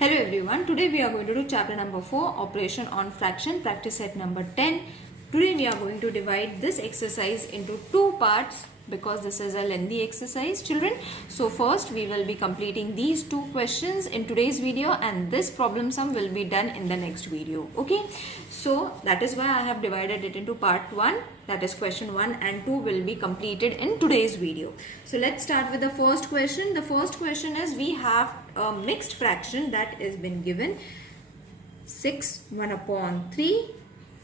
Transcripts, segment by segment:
Hello everyone, today we are going to do chapter number 4, operation on fraction, practice set number 10. Today we are going to divide this exercise into two parts because this is a lengthy exercise, children. So first we will be completing these two questions in today's video and this problem sum will be done in the next video. Okay, so that is why I have divided it into part 1, that is question 1 and 2 will be completed in today's video. So let's start with the first question. The first question is we have a mixed fraction that is been given 6 1 upon 3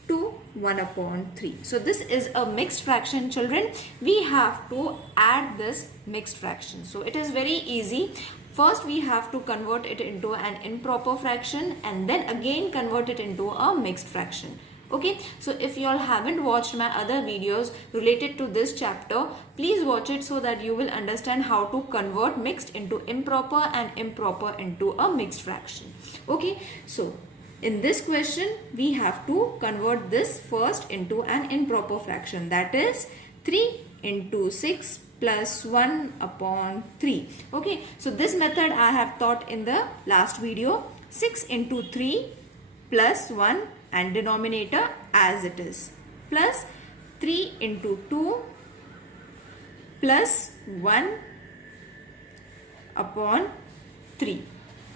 to 1 upon 3. So this is a mixed fraction, children. We have to add this mixed fraction. So it is very easy. First we have to convert it into an improper fraction and then again convert it into a mixed fraction. Okay, so if you all haven't watched my other videos related to this chapter, please watch it so that you will understand how to convert mixed into improper and improper into a mixed fraction. Okay, so in this question we have to convert this first into an improper fraction, that is 3 into 6 plus 1 upon 3. Okay, so this method I have taught in the last video. 6 into 3 plus 1 and denominator as it is, plus 3 into 2 plus 1 upon 3.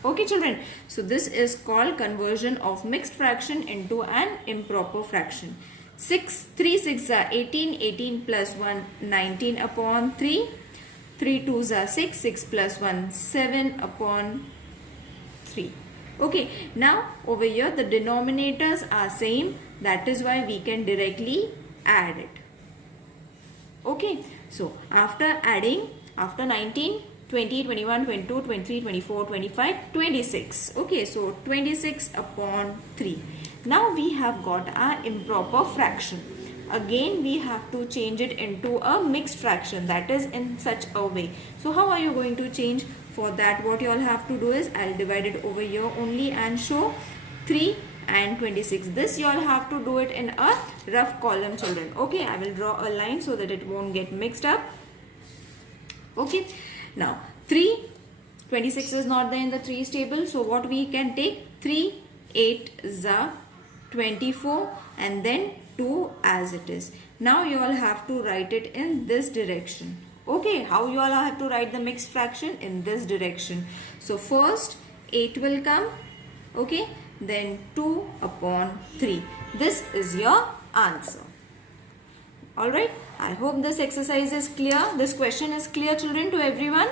Okay children, so this is called conversion of mixed fraction into an improper fraction. 3 6 are 18, 18 plus 1 19 upon 3, 3 2s are 6, 6 plus 1 7 upon 3. Okay, now over here the denominators are same, that is why we can directly add it. Okay, so after adding, after 19, 20, 21, 22, 23, 24, 25, 26. Okay, so 26 upon 3. Now we have got our improper fraction. Again we have to change it into a mixed fraction, that is in such a way. So how are you going to change? For that what you all have to do is I'll divide it over here only and show 3 and 26. This you all have to do it in a rough column, children. Okay, I will draw a line so that it won't get mixed up. Okay, now 26 is not there in the 3's table, so what we can take, 3 8 is 24 and then 2 as it is. Now you all have to write it in this direction. Okay, how you all have to write the mixed fraction? In this direction. So first 8 will come, okay, then 2 upon 3. This is your answer. Alright, I hope this exercise is clear. This question is clear, children, to everyone.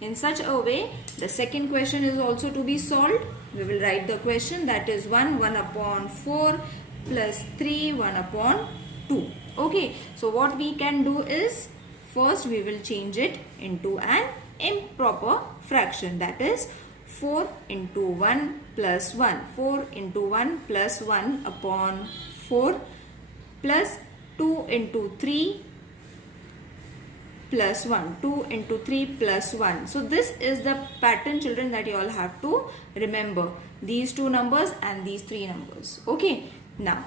In such a way, the second question is also to be solved. We will write the question, that is 1 upon 4 plus 3 1 upon 2. Okay, so what we can do is, first we will change it into an improper fraction, that is 4 into 1 plus 1. 4 into 1 plus 1 upon 4 plus 2 into 3 plus 1. 2 into 3 plus 1. So this is the pattern, children, that you all have to remember. These two numbers and these three numbers. Okay, now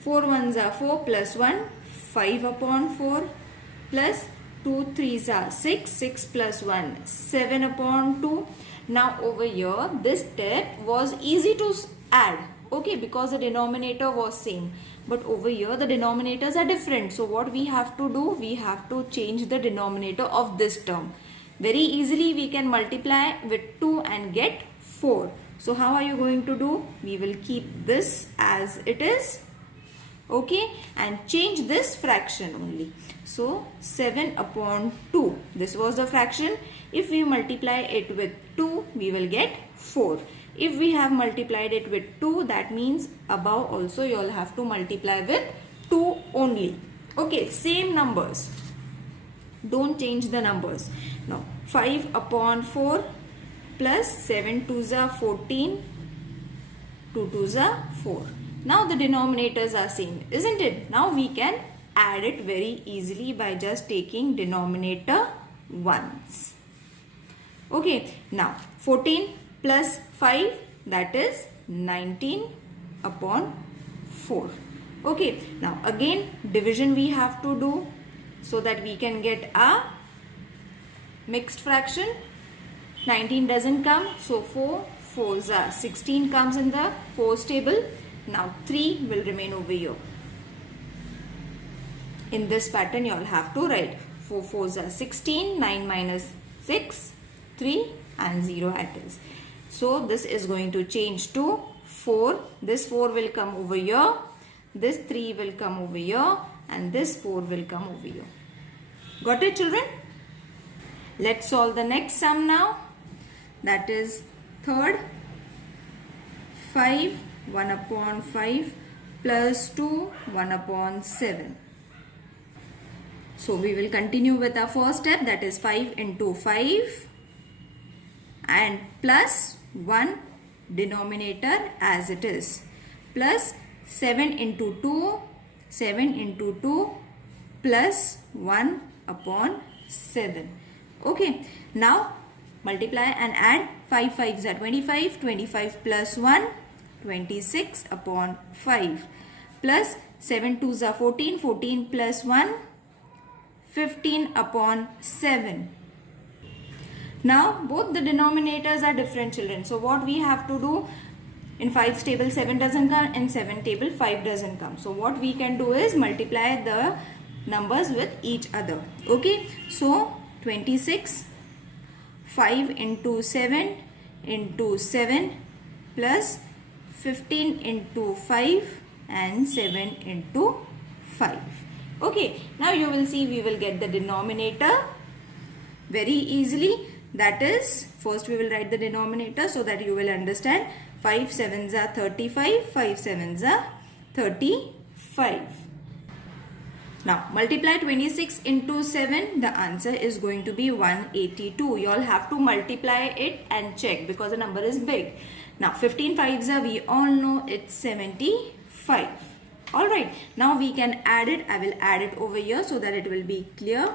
4 1s are 4 plus 1, 5 upon 4 plus 2 3s are 6, 6 plus 1, 7 upon 2. Now over here this step was easy to add, okay, because the denominator was same. But over here the denominators are different. So what we have to do, we have to change the denominator of this term. Very easily we can multiply with 2 and get 4. So how are you going to do? We will keep this as it is, okay, and change this fraction only. So 7 upon 2, this was the fraction. If we multiply it with 2, we will get 4. If we have multiplied it with 2, that means above also you all have to multiply with 2 only. Okay, same numbers. Don't change the numbers. Now 5 upon 4 plus 7 2s are 14, 2 2s are 4. Now the denominators are same, isn't it? Now we can add it very easily by just taking denominator ones. Okay, now 14 plus 5, that is 19 upon 4. Okay, now again division we have to do so that we can get a mixed fraction. 19 doesn't come, so 4, 4s are 16 comes in the 4s table. Now 3 will remain over here. In this pattern you all have to write 4 4s are 16, 9 minus 6, 3 and 0 it is. So this is going to change to 4. This 4 will come over here. This 3 will come over here and this 4 will come over here. Got it, children? Let's solve the next sum now. That is third. 5 1 upon 5 plus 2 1 upon 7. So we will continue with our first step, that is 5 into 5 and plus 1 denominator as it is, plus 7 into 2, 7 into 2 plus 1 upon 7. Okay, now multiply and add. 5 5s are 25, 25 plus 1, 26 upon 5 plus 7 2s are 14, 14 plus 1, 15 upon 7. Now both the denominators are different, children. So what we have to do, in 5's table 7 doesn't come, in 7 table 5 doesn't come. So what we can do is multiply the numbers with each other. Okay, so 26, 5 into 7 into 7 plus 15 into 5 and 7 into 5. Okay, now you will see we will get the denominator very easily. That is, first we will write the denominator so that you will understand. 5 7s are 35, 5 7s are 35. Now multiply 26 into 7, the answer is going to be 182. You all have to multiply it and check because the number is big. Now 15 5s are, we all know it's 75. Alright, now we can add it. I will add it over here so that it will be clear.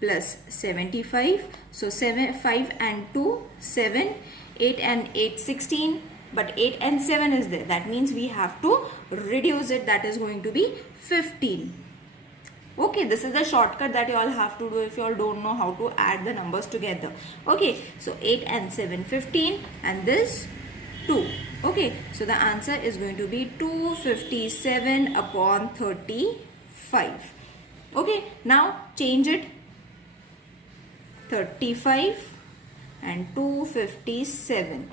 Plus 75. So 7, 5 and 2, 7, 8 and 8, 16. But 8 and 7 is there. That means we have to reduce it. That is going to be 15. Okay, this is the shortcut that you all have to do if you all don't know how to add the numbers together. Okay, so 8 and 7, 15 and this 2. Okay, so the answer is going to be 257 upon 35. Okay, now change it. 35 and 257.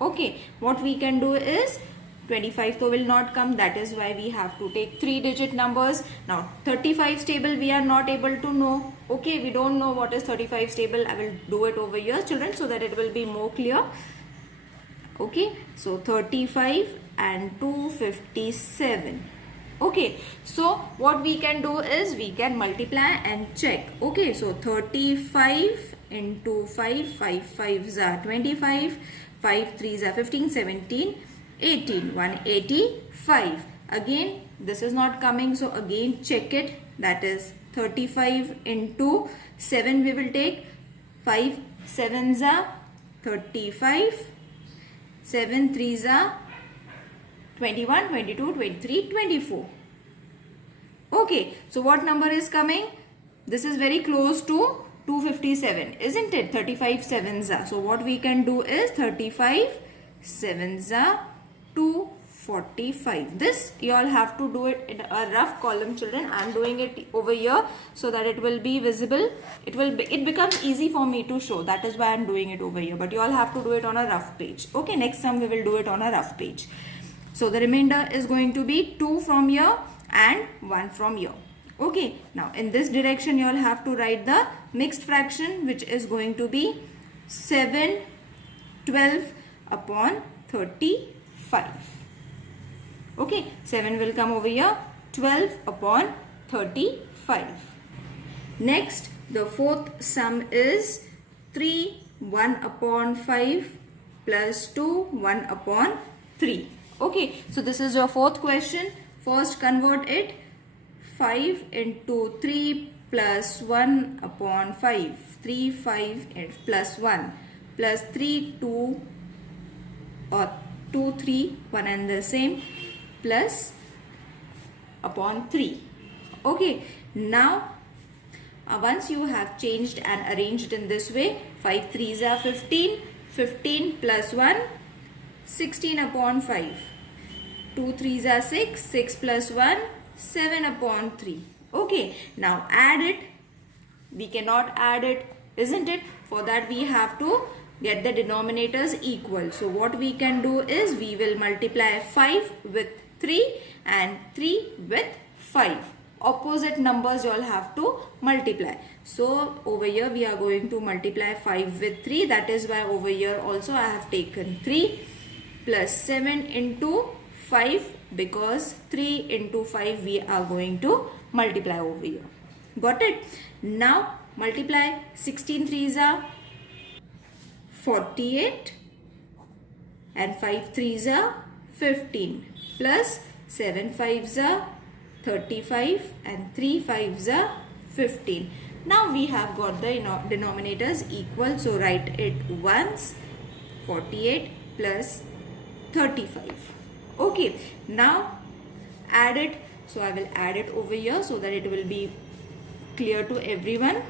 Okay, what we can do is 25 though will not come, that is why we have to take 3-digit numbers. Now 35's table we are not able to know. Okay, we don't know what is 35's table. I will do it over here, children, so that it will be more clear. Okay, so 35 and 257. Okay, so what we can do is we can multiply and check. Okay, so 35 into 5, 5 5s are 25, 5 3s are 15, 17, 18, 185. Again, this is not coming, so again check it. That is 35 into 7 we will take. 5 7s are 35, 7 3s are 21, 22, 23, 24. Okay, so what number is coming? This is very close to 257, isn't it? 35 7s are. So what we can do is 35 7s are 245. This you all have to do it in a rough column, children. I am doing it over here so that it will be visible. It becomes easy for me to show. That is why I am doing it over here. But you all have to do it on a rough page. Okay, next time we will do it on a rough page. So the remainder is going to be 2 from here and 1 from here. Okay, now in this direction you all have to write the mixed fraction, which is going to be 7 12 upon 35. Okay, 7 will come over here, 12 upon 35. Next, the fourth sum is 3 1 upon 5 plus 2 1 upon 3. Okay, so this is your fourth question. First convert it. 5 into 3 plus 1 upon 5. 3 5 plus 1 plus 3 2 or 2 3 1 and the same plus upon 3. Okay, now once you have changed and arranged in this way, 5 3s are 15, 15 plus 1, 16 upon 5. 2 3s are 6, 6 plus 1, 7 upon 3. Okay, now add it. We cannot add it, isn't it? For that we have to get the denominators equal. So what we can do is we will multiply 5 with 3 and 3 with 5. Opposite numbers you all have to multiply. So over here we are going to multiply 5 with 3. That is why over here also I have taken 3 plus 7 into 5, because 3 into 5 we are going to multiply over here. Got it? Now multiply 16 3s are 48 and 5 3s are 15 plus 7 5s are 35 and 3 5s are 15. Now we have got the denominators equal, so write it once. 48 plus 35. Okay, now add it. So I will add it over here so that it will be clear to everyone.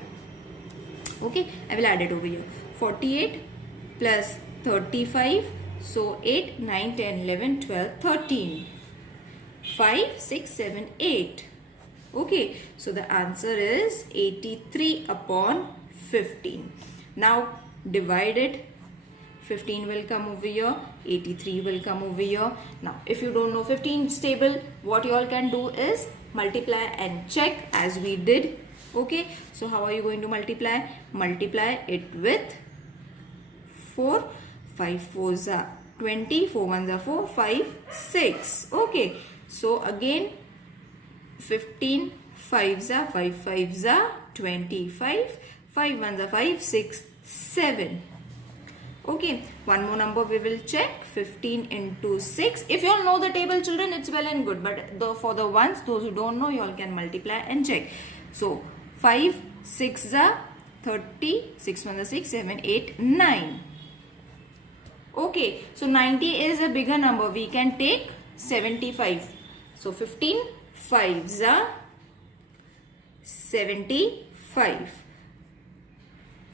Okay, I will add it over here. 48 plus 35. So 8, 9, 10, 11, 12, 13. 5, 6, 7, 8. Okay, so the answer is 83 upon 15. Now divide it. 15 will come over here, 83 will come over here. Now if you don't know 15 table, what you all can do is multiply and check as we did. Okay, so how are you going to multiply? Multiply it with 4. 5 4s are 20, 4 1s are 4, 5 6. Okay, so again 15, 5s are 5 5s are 25, 5 1s are 5, 6 7. Okay, one more number we will check. 15 into 6. If you all know the table, children, it's well and good. But for the ones, those who don't know, you all can multiply and check. So 5 6 are 30, 6 1 are 6, 7 8 9. Okay, so 90 is a bigger number. We can take 75. So 15 5s are 75.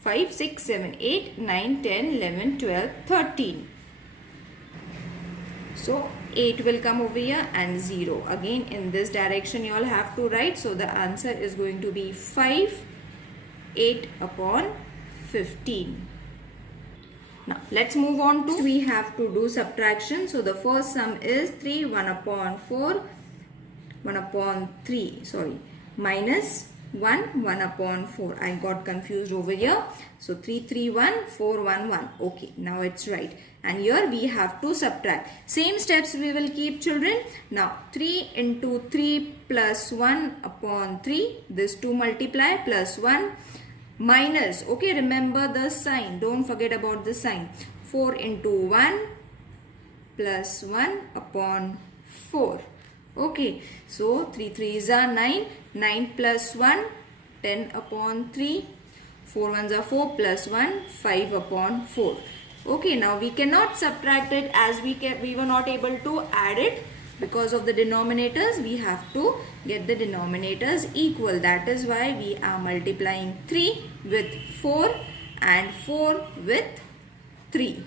5, 6, 7, 8, 9, 10, 11, 12, 13. So 8 will come over here and 0. Again in this direction you all have to write. So the answer is going to be 5, 8 upon 15. Now let's move on to, we have to do subtraction. So the first sum is 3, 1 upon 4, 1 upon 3, minus 1 1 upon 4. I got confused over here. So 3 3 1 4 1 1. Okay, now it's right. And here we have to subtract. Same steps we will keep, children. Now 3 into 3 plus 1 upon 3. This 2 multiply plus 1 minus. Okay, remember the sign. Don't forget about the sign. 4 into 1 plus 1 upon 4. Okay, so 3 3s are 9, 9 plus 1, 10 upon 3, 4 1s are 4 plus 1, 5 upon 4. Okay, now we cannot subtract it as we were not able to add it because of the denominators. We have to get the denominators equal. That is why we are multiplying 3 with 4 and 4 with 3.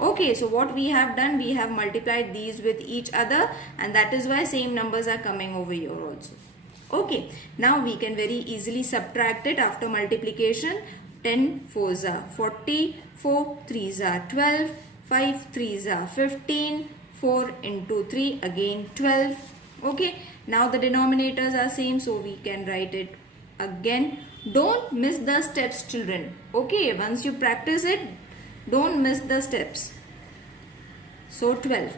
Okay, so what we have done, we have multiplied these with each other, and that is why same numbers are coming over here also. Okay, now we can very easily subtract it after multiplication. 10 4s are 40, 4 3s are 12, 5 3s are 15, 4 into 3 again 12. Okay, now the denominators are same, so we can write it again. Don't miss the steps, children. Okay, once you practice it, don't miss the steps. So 12.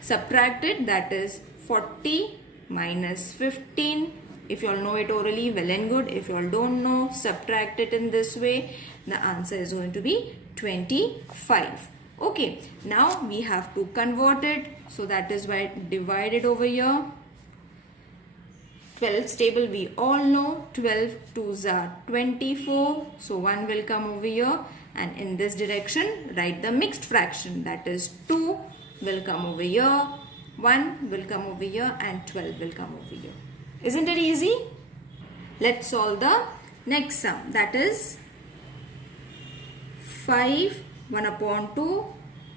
Subtract it, that is 40 minus 15. If you all know it orally, well and good. If you all don't know, subtract it in this way. The answer is going to be 25. Okay, now we have to convert it. So that is why divide it over here. 12's table we all know. 12 2s are 24. So 1 will come over here. And in this direction, write the mixed fraction. That is 2 will come over here, 1 will come over here, and 12 will come over here. Isn't it easy? Let's solve the next sum. That is 5 1 upon 2,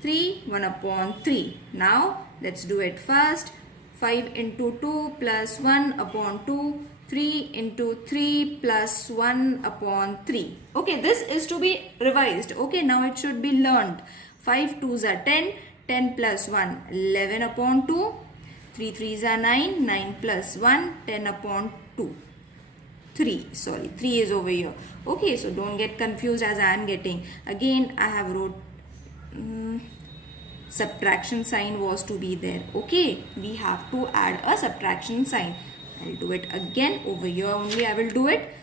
3 1 upon 3. Now let's do it fast. 5 into 2 plus 1 upon 2, 3 into 3 plus 1 upon 3. Okay, this is to be revised. Okay, now it should be learned. 5 2s are 10, 10 plus 1, 11 upon 2, 3 3s are 9, 9 plus 1, 10 upon 2. 3 is over here. Okay, so don't get confused as I am getting. Again, I have wrote subtraction sign was to be there. Okay, we have to add a subtraction sign. I'll do it again. Over here only I will do it.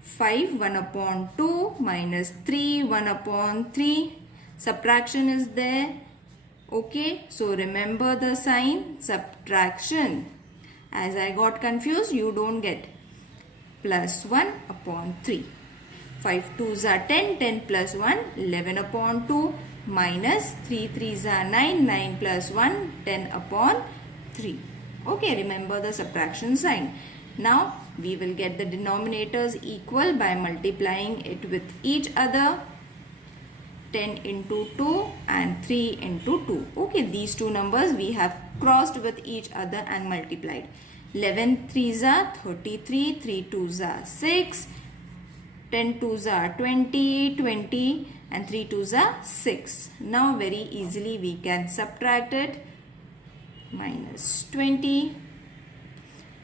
5 1 upon 2 minus 3 1 upon 3. Subtraction is there. Okay, so remember the sign subtraction. As I got confused, you don't get. Plus 1 upon 3. 5 2s are 10, 10 plus 1, 11 upon 2 minus 3 3s are 9, 9 plus 1, 10 upon 3. Okay, remember the subtraction sign. Now we will get the denominators equal by multiplying it with each other. 10 into 2 and 3 into 2. Okay, these two numbers we have crossed with each other and multiplied. 11 3s are 33, 3 2s are 6, 10 2s are 20, 20 and 3 2s are 6. Now very easily we can subtract it. Minus 20.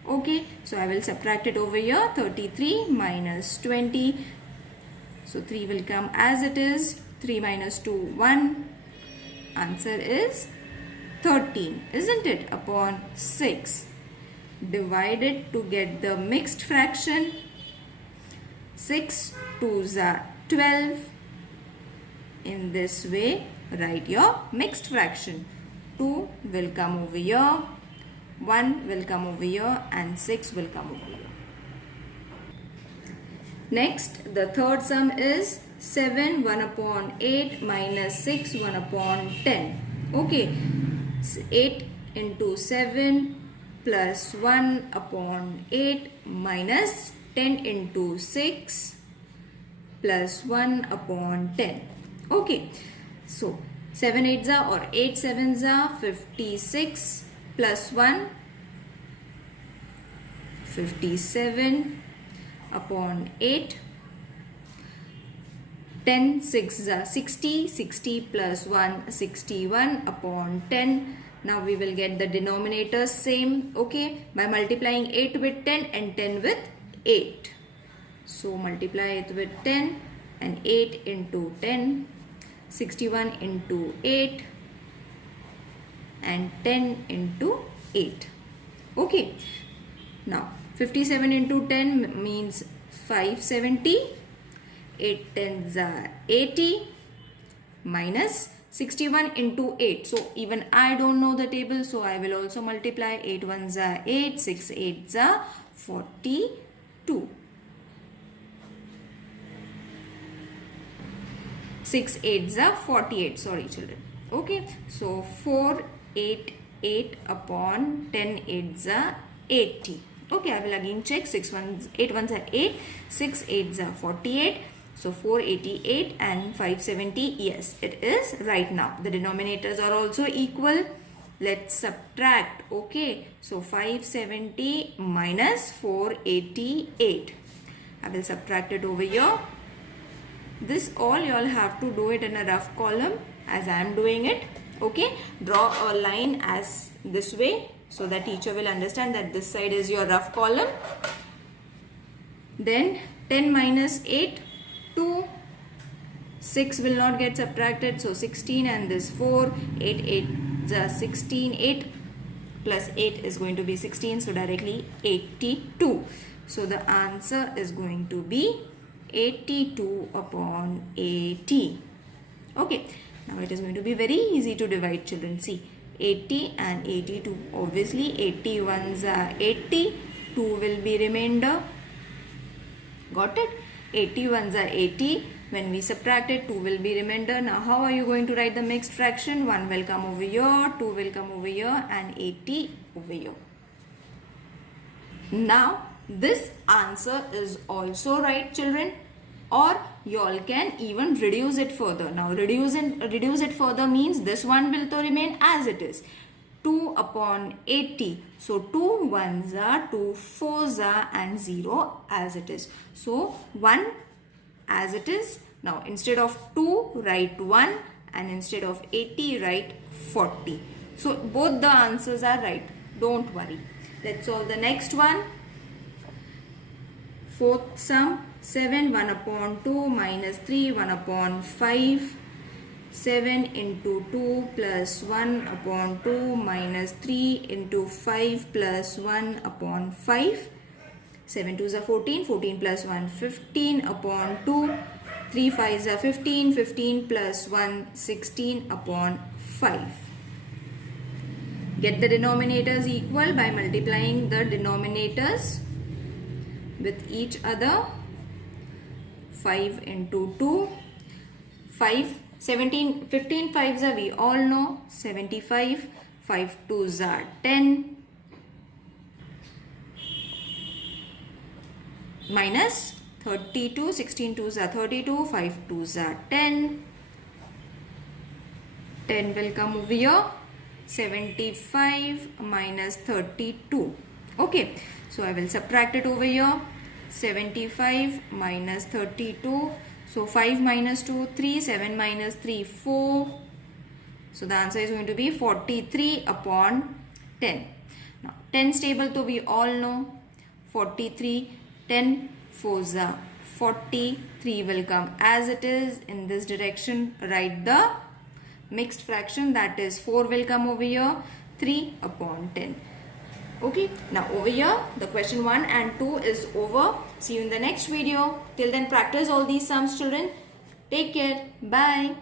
Okay, so I will subtract it over here. 33 minus 20. So 3 will come as it is. 3 minus 2, 1. Answer is 13, isn't it? Upon 6. Divide it to get the mixed fraction. 6 2s are 12. In this way, write your mixed fraction. 2 will come over here, 1 will come over here and 6 will come over here. Next, the third sum is 7 1 upon 8 minus 6 1 upon 10. Okay, 8 into 7 plus 1 upon 8 minus 10 into 6 plus 1 upon 10. Okay, so 7 8s are or 8 7s are 56 plus 1 57 upon 8. 10 6s are 60, 60 plus 1 61 upon 10. Now we will get the denominators same, okay, by multiplying 8 with 10 and 10 with 8. So multiply it with 10 and 8 into 10, 61 into 8 and 10 into 8. Okay, now 57 into 10 means 570. 8 10s are 80 minus 61 into 8. So even I don't know the table, so I will also multiply. 8 1s are 8, 6 8s are 42. 6 8s are 48. Sorry children. Okay, so 4 8 8 upon 10 8s are 80. Okay, I will again check. 8 1s are 8, 6 8s are 48. So 488 and 570, yes, it is right now. The denominators are also equal. Let's subtract. Okay, so 570 minus 488. I will subtract it over here. This all you all have to do it in a rough column as I am doing it. Okay, draw a line as this way so that teacher will understand that this side is your rough column. Then 10 minus 8. 2, 6 will not get subtracted, so 16 and this 4, 8 8 is 16, 8 plus 8 is going to be 16, so directly 82. So the answer is going to be 82 upon 80. Okay, now it is going to be very easy to divide children. See, 80 and 82, obviously 81s are 80, 2 will be remainder. Got it? 81s are 80. When we subtract it, 2 will be remainder. Now, how are you going to write the mixed fraction? 1 will come over here, 2 will come over here and 80 over here. Now, this answer is also right children, or you all can even reduce it further. Now reduce it further means this one will to remain as it is. 2 upon 80. So 2 ones are 2 fours are and 0 as it is. So 1 as it is. Now instead of 2 write 1 and instead of 80 write 40. So both the answers are right. Don't worry. Let's solve the next one. Fourth sum. 7 1 upon 2 minus 3 1 upon 5. 7 into 2 plus 1 upon 2 minus 3 into 5 plus 1 upon 5. 7 2s are 14. 14 plus 1 15 upon 2. 3 5s are 15. 15 plus 1 16 upon 5. Get the denominators equal by multiplying the denominators with each other. 5 into 2. 5 17 15 5s are we all know 75. 5 2s are 10 minus 32. 16 2s are 32. 5 2s are 10. 10 will come over here. 75 minus 32. Okay, so I will subtract it over here. 75 minus 32. So 5 minus 2, 3, 7 minus 3, 4. So the answer is going to be 43 upon 10. Now 10 stable to we all know 43, 10 4s are 40, 3 will come as it is in this direction. Write the mixed fraction, that is 4 will come over here, 3 upon 10. Okay, now over here the question 1 and 2 is over. See you in the next video. Till then practice all these sums children. Take care. Bye.